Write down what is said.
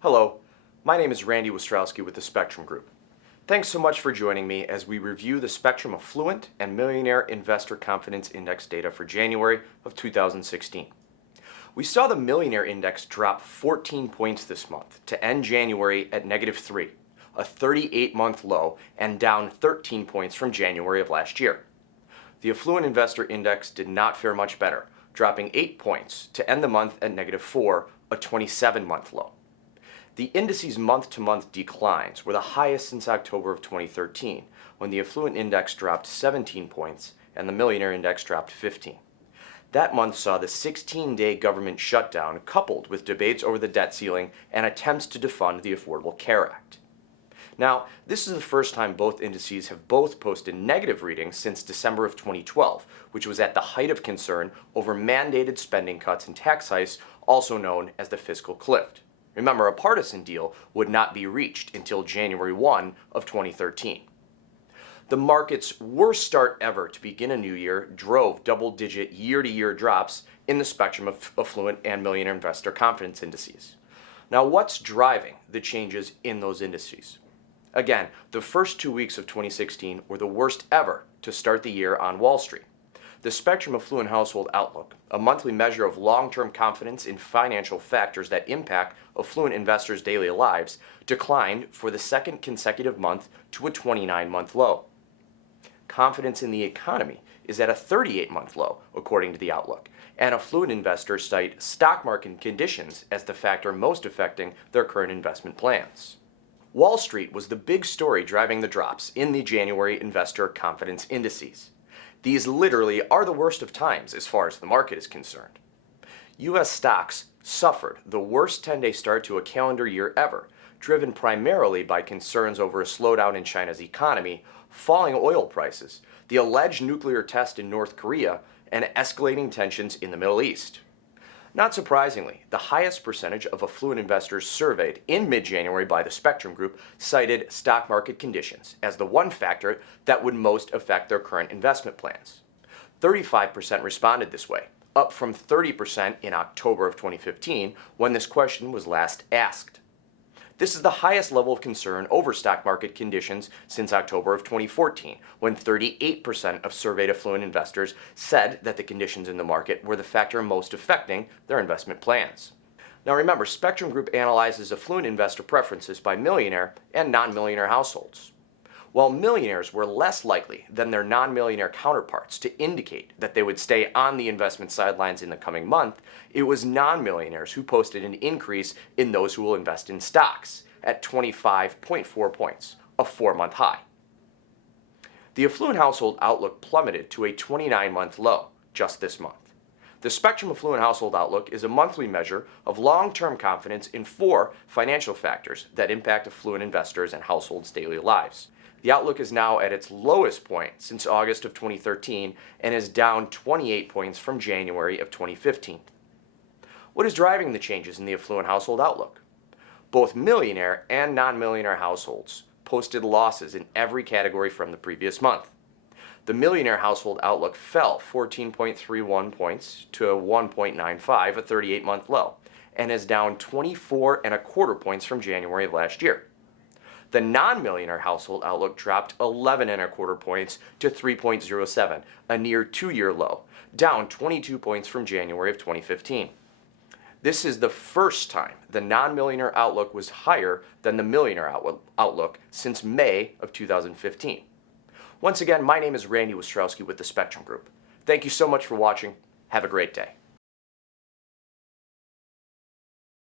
Hello, my name is Randy Wostrowski with the Spectrem Group. Thanks so much for joining me as we review the Spectrem Affluent and Millionaire Investor Confidence Index data for January of 2016. We saw the Millionaire Index drop 14 points this month to end January at -3, a 38-month low, and down 13 points from January of last year. The Affluent Investor Index did not fare much better, dropping 8 points to end the month at -4, a 27-month low. The indices month-to-month declines were the highest since October of 2013, when the Affluent Index dropped 17 points and the Millionaire Index dropped 15. That month saw the 16-day government shutdown coupled with debates over the debt ceiling and attempts to defund the Affordable Care Act. Now, this is the first time both indices have both posted negative readings since December of 2012, which was at the height of concern over mandated spending cuts and tax hikes, also known as the fiscal cliff. Remember, a partisan deal would not be reached until January 1 of 2013. The market's worst start ever to begin a new year drove double-digit year-to-year drops in the Spectrem of Affluent and Millionaire Investor Confidence Indices. Now, what's driving the changes in those indices? Again, the first 2 weeks of 2016 were the worst ever to start the year on Wall Street. The Spectrem Affluent Household Outlook, a monthly measure of long-term confidence in financial factors that impact affluent investors' daily lives, declined for the second consecutive month to a 29-month low. Confidence in the economy is at a 38-month low, according to the Outlook, and affluent investors cite stock market conditions as the factor most affecting their current investment plans. Wall Street was the big story driving the drops in the January investor confidence indices. These literally are the worst of times as far as the market is concerned. U.S. stocks suffered the worst 10-day start to a calendar year ever, driven primarily by concerns over a slowdown in China's economy, falling oil prices, the alleged nuclear test in North Korea, and escalating tensions in the Middle East. Not surprisingly, the highest percentage of affluent investors surveyed in mid-January by the Spectrem Group cited stock market conditions as the one factor that would most affect their current investment plans. 35% responded this way, up from 30% in October of 2015 when this question was last asked. This is the highest level of concern over stock market conditions since October of 2014, when 38% of surveyed affluent investors said that the conditions in the market were the factor most affecting their investment plans. Now remember, Spectrem Group analyzes affluent investor preferences by millionaire and non-millionaire households. While millionaires were less likely than their non-millionaire counterparts to indicate that they would stay on the investment sidelines in the coming month, it was non-millionaires who posted an increase in those who will invest in stocks at 25.4 points, a 4-month high. The Affluent Household Outlook plummeted to a 29-month low just this month. The Spectrem Affluent Household Outlook is a monthly measure of long-term confidence in 4 financial factors that impact affluent investors and households' daily lives. The outlook is now at its lowest point since August of 2013 and is down 28 points from January of 2015. What is driving the changes in the Affluent Household Outlook? Both millionaire and non-millionaire households posted losses in every category from the previous month. The Millionaire Household Outlook fell 14.31 points to a 1.95, a 38-month low, and is down 24.25 points from January of last year. The non-millionaire household outlook dropped 11.25 points to 3.07, a near 2-year low, down 22 points from January of 2015. This is the first time the non-millionaire outlook was higher than the millionaire outlook since May of 2015. Once again, my name is Randy Wostrowski with the Spectrem Group. Thank you so much for watching. Have a great day.